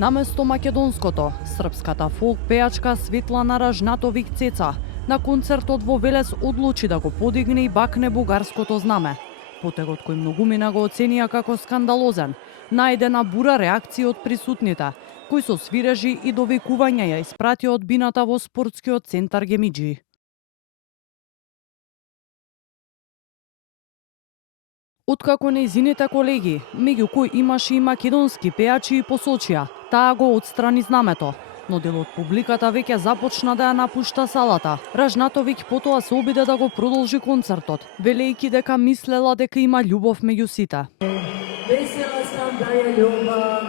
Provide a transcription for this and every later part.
Наместо македонското, српската фолк пејачка Светлана Ражнатовик Цеца на концертот во Велес одлучи да го подигне и бакне бугарското знаме. Потегот кој многумина го оценија како скандалозен, најде на бура реакција од присутните, кои со свирежи и довикувања ја испратија одбината во спортскиот центар Гемиџи. Откако нејзините колеги, меѓу кои имаше и македонски пејачи, посочија, таа го отстрани знамето, но дел од публиката веќе започна да ја напушта салата. Ражнатовик потоа се обиде да го продолжи концертот, велејќи дека мислела дека има љубов меѓу сите. Весела сам да ја љубам,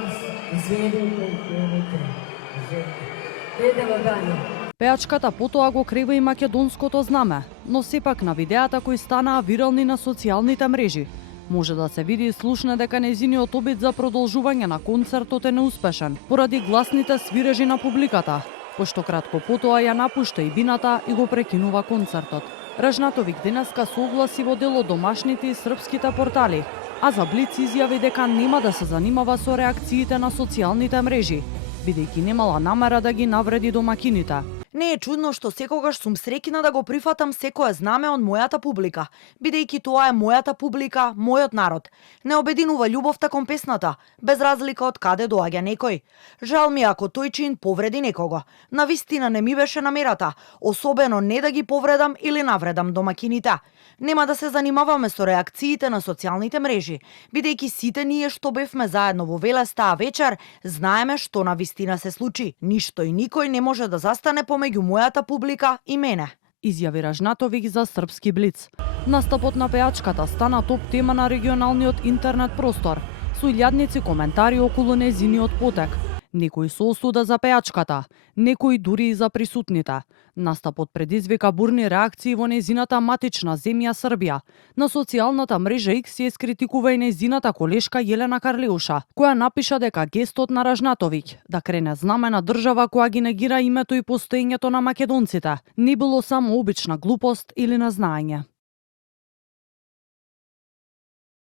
Пејачката потоа го крева и македонското знаме, но сепак на видеата кои станаа вирални на социјалните мрежи, може да се види и слушне дека нејзиниот обид за продолжување на концертот е неуспешен, поради гласните свирежи на публиката, пошто кратко потоа ја напушта и бината и го прекинува концертот. Ражнатовик денеска се огласи во дел од домашните и српските портали, а за Блиц изјави дека нема да се занимава со реакциите на социјалните мрежи, бидејќи немала намера да ги навреди домакините. Не е чудно што секогаш сум среќна да го прифатам секое знаме од мојата публика, бидејќи тоа е мојата публика, мојот народ. Не обединува љубовта кон песната, без разлика од каде доаѓа некој. Жал ми ако тој чин повреди некого. Навистина не ми беше намерата, особено не да ги повредам или навредам домакините. Нема да се занимаваме со реакциите на социјалните мрежи, бидејќи сите ние што бевме заедно во Велес таа вечер, знаеме што навистина се случи. Ништо и никој не може да застане помеѓу мојата публика и мене, изјави Ражнатовик за Српски Блиц. Настапот на пејачката стана топ тема на регионалниот интернет простор, со илјадници коментари околу нејзиниот потек. Некои со осуда за пејачката, некои дури и за присутните. Настапот предизвика бурни реакции во нејзината матична земја Србија. На социјалната мрежа X се искритикува и нејзината колешка Јелена Карлеуша, која напиша дека гестот на Ражнатовик да крене знаме на држава која ги негира името и постоењето на македонците не било само обична глупост или незнаење.